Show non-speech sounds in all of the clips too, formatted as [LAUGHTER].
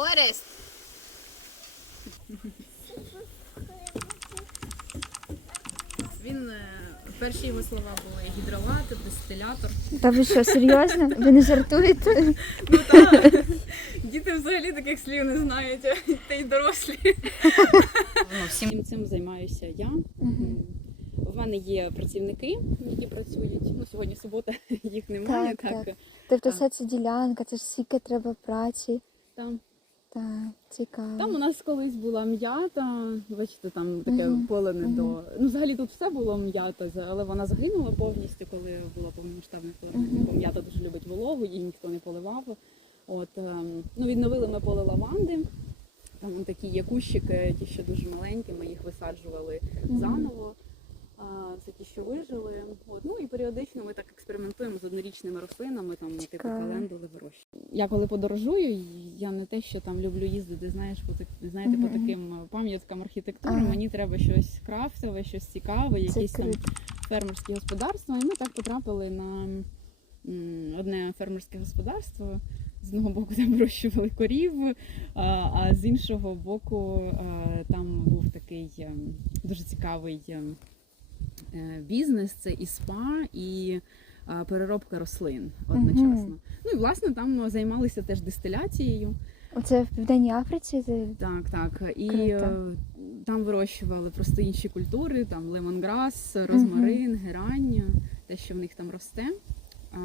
Орест. Він е, перші його слова були гідролат, дистилятор. Та ви що, серйозно? Ви не жартуєте? Ну так. Діти взагалі таких слів не знають, та й дорослі. Ну, всім цим займаюся я. У мене є працівники, які працюють. Ну, сьогодні субота, їх немає. Так, Так, так. Тобто вся ця ділянка, це ж скільки треба праці. Там. Так, цікаво. Там у нас колись була м'ята, бачите, там таке Мгм, поле не до. Ну, взагалі тут все було м'ята, але вона загинула повністю, коли було повномасштабне вторгнення. Бо м'ята дуже любить вологу, її ніхто не поливав. От ем, ну відновили ми поле лаванди. Там такі є кущики, ті, що дуже маленькі, ми їх висаджували Мгм. заново. Це ті, що вижили. От. Ну і періодично ми так експериментуємо з однорічними рослинами, там типу календули вирощуємо. Я коли подорожую, я не те, що там люблю їздити, знаєш, по так- знаєте, по таким е, пам'яткам архітектури. Ага. Мені треба щось крафтове, щось цікаве, Це якісь там фермерські господарства. І ми так потрапили на одне фермерське господарство. З одного боку там вирощували корів, а, а з іншого боку е, там був такий е, дуже цікавий е, е, бізнес. Це і спа, і е, переробка рослин одночасно. Мгм. Ну і власне там займалися теж дистиляцією. Оце в Південній Африці. Це... Так, так. І Круто. е, там вирощували просто інші культури, там лемонграс, розмарин, герань, те, що в них там росте. А,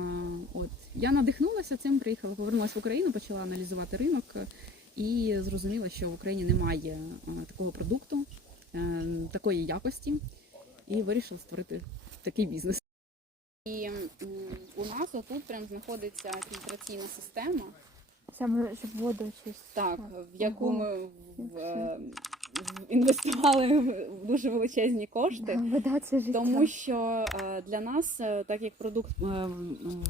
от я надихнулася цим, приїхала, повернулася в Україну, почала аналізувати ринок е, і зрозуміла, що в Україні немає е, такого продукту, е, такої якості, і вирішила створити такий бізнес. І у нас отут прям знаходиться фільтраційна система. Саме щоб воду щось. Так, в яку ми в, в- інвестували в дуже величезні кошти. Да, вода це життя. Тому що е, для нас, е, так як продукт е,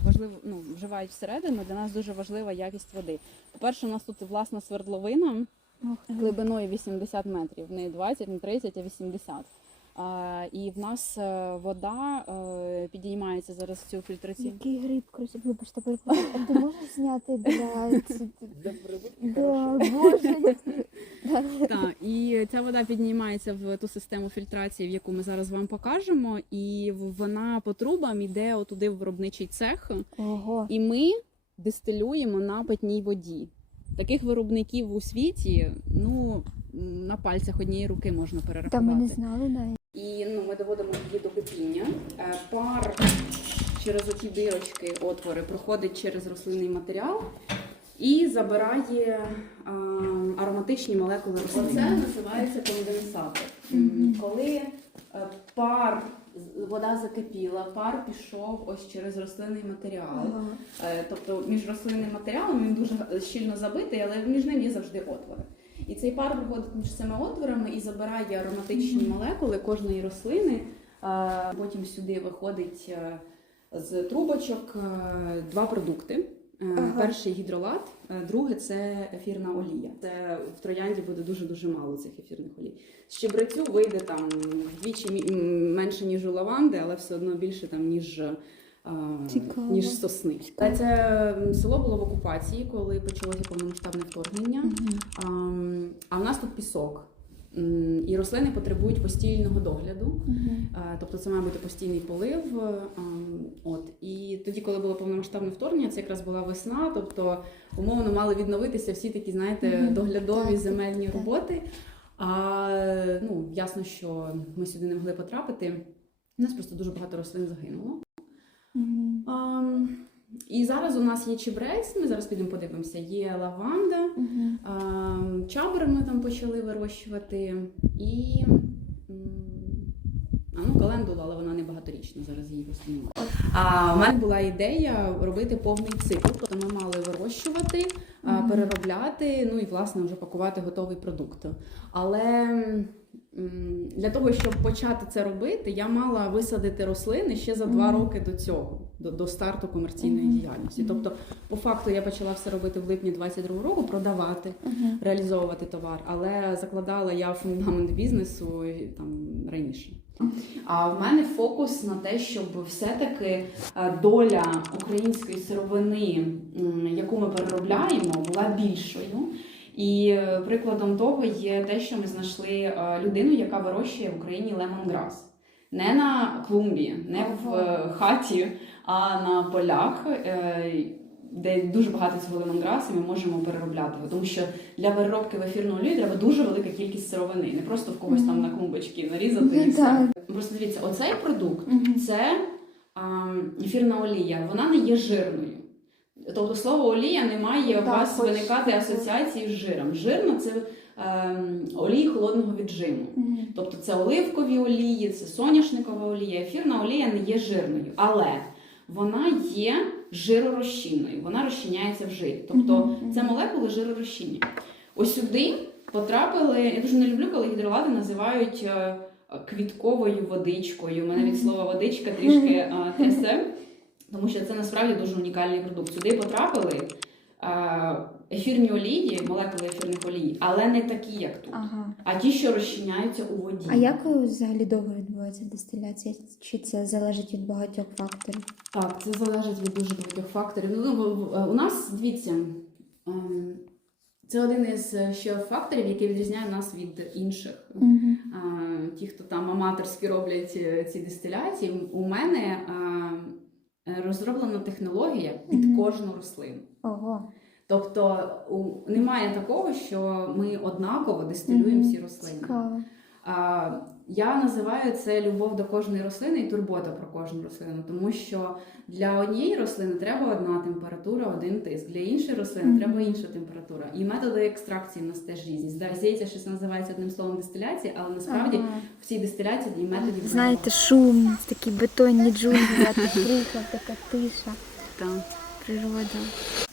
важливо, ну, вживають всередину, для нас дуже важлива якість води. По-перше, у нас тут власна свердловина глибиною 80 метрів, не 20, не 30, а 80. І в нас е, вода е, підіймається зараз в цю фільтрацію. Який гриб, коротше, вибачте. А ти можеш зняти для... боже. [LAUGHS] Так, і ця вода піднімається в ту систему фільтрації, в яку ми зараз вам покажемо, і вона по трубам йде отуди в виробничий цех, Ого. і ми дистилюємо на питній воді. Таких виробників у світі, ну на пальцях однієї руки можна Та ми не знали навіть. І ну, ми доводимо її до кипіння. Е, Пар через оті дирочки, отвори, проходить через рослинний матеріал і забирає а, ароматичні молекули рослини. Це називається конденсатор. Мгм. Коли е, пар, вода закипіла, пар пішов ось через рослинний матеріал. Ага. Е, Тобто між рослинним матеріалом він дуже щільно забитий, але між ним є завжди отвори. І цей пар проходить між цими отворами і забирає ароматичні молекули кожної рослини. Потім сюди виходить е, з трубочок е, два продукти. Е, Ага. Перший гідролат, друге це ефірна олія. Це в троянді буде дуже дуже мало цих ефірних олій. З чебрецю вийде там вдвічі менше ніж у лаванди, але все одно більше там ніж. Цікаво. Ніж сосни. Та це село було в окупації, коли почалося повномасштабне вторгнення. Мгм. А тут пісок. І рослини потребують постійного догляду. Е, Тобто це має бути постійний полив. От. І тоді, коли було повномасштабне вторгнення, це якраз була весна, тобто умовно мали відновитися всі такі, знаєте, Мгм. доглядові Так, земельні роботи. А ну, ясно, що ми сюди не могли потрапити. У нас просто дуже багато рослин загинуло. Мгм. І зараз у нас є чебрець, ми зараз підемо подивимося. Є лаванда, Мгм. ам, чабр ми там почали вирощувати. І а, ну, календула, але вона не багаторічна, зараз її весною. А в мене була ідея робити повний цикл. Тобто ми мали вирощувати, переробляти, ну і власне вже пакувати готовий продукт. Але для того, щоб почати це робити, я мала висадити рослини ще за два Мгм. роки до цього, до, до старту комерційної Мгм. діяльності. Тобто, по факту, я почала все робити в липні 22 року, продавати, Мгм. реалізовувати товар, але закладала я фундамент бізнесу там раніше. А в мене фокус на те, щоб все-таки е, доля української сировини, яку ми переробляємо, була більшою. І е, прикладом того є те, що ми знайшли е, людину, яка вирощує в Україні лемонграс. Не на клумбі, не в е, хаті, а на полях, де дуже багато цього лемонграсу, ми можемо переробляти його. Тому що для переробки в ефірну олію треба дуже велика кількість сировини, не просто в когось там на клумбочці нарізати і Ну, все. Просто дивіться, оцей продукт це ефірна олія, вона не є жирною. Тобто слово олія не має у вас хоч виникати асоціації з жиром. Жирно це ем, олії холодного віджиму. Мгм. Тобто це оливкові олії, це соняшникова олія. Ефірна олія не є жирною, але вона є жиророзчинною, вона розчиняється в жирі. Тобто Мгм. це молекули жиророзчинні. Ось сюди потрапили. Я дуже не люблю, коли гідролати називають е, квітковою водичкою. У мене від слова водичка трішки [LAUGHS] е, трясе, тому що це насправді дуже унікальний продукт. Сюди потрапили е, ефірні олії, молекули ефірних олій, але не такі, як тут, Ага. а ті, що розчиняються у воді. А як е, взагалі довго відбувається дистиляція? Чи це залежить від багатьох факторів? Так, це залежить від дуже багатьох факторів. Ну, в- у нас, дивіться, ем, це один із е, ще факторів, який відрізняє нас від інших. А, Ті, хто там аматорські роблять е, ці дистиляції, у мене а, е, розроблена технологія під Мгм. кожну рослину. Ого. Тобто у, немає такого, що ми однаково дистилюємо Мгм. всі рослини. Цікаво. А, я називаю це любов до кожної рослини і турбота про кожну рослину, тому що для однієї рослини треба одна температура, один тиск. Для іншої рослини Мгм. треба інша температура. І методи екстракції в нас теж різні. Здається, що це називається одним словом дистиляція, але насправді Ага. в цій дистиляції і методів Знаєте, шум, такі бетонні джунглі, [LAUGHS] така тиша, так. природа.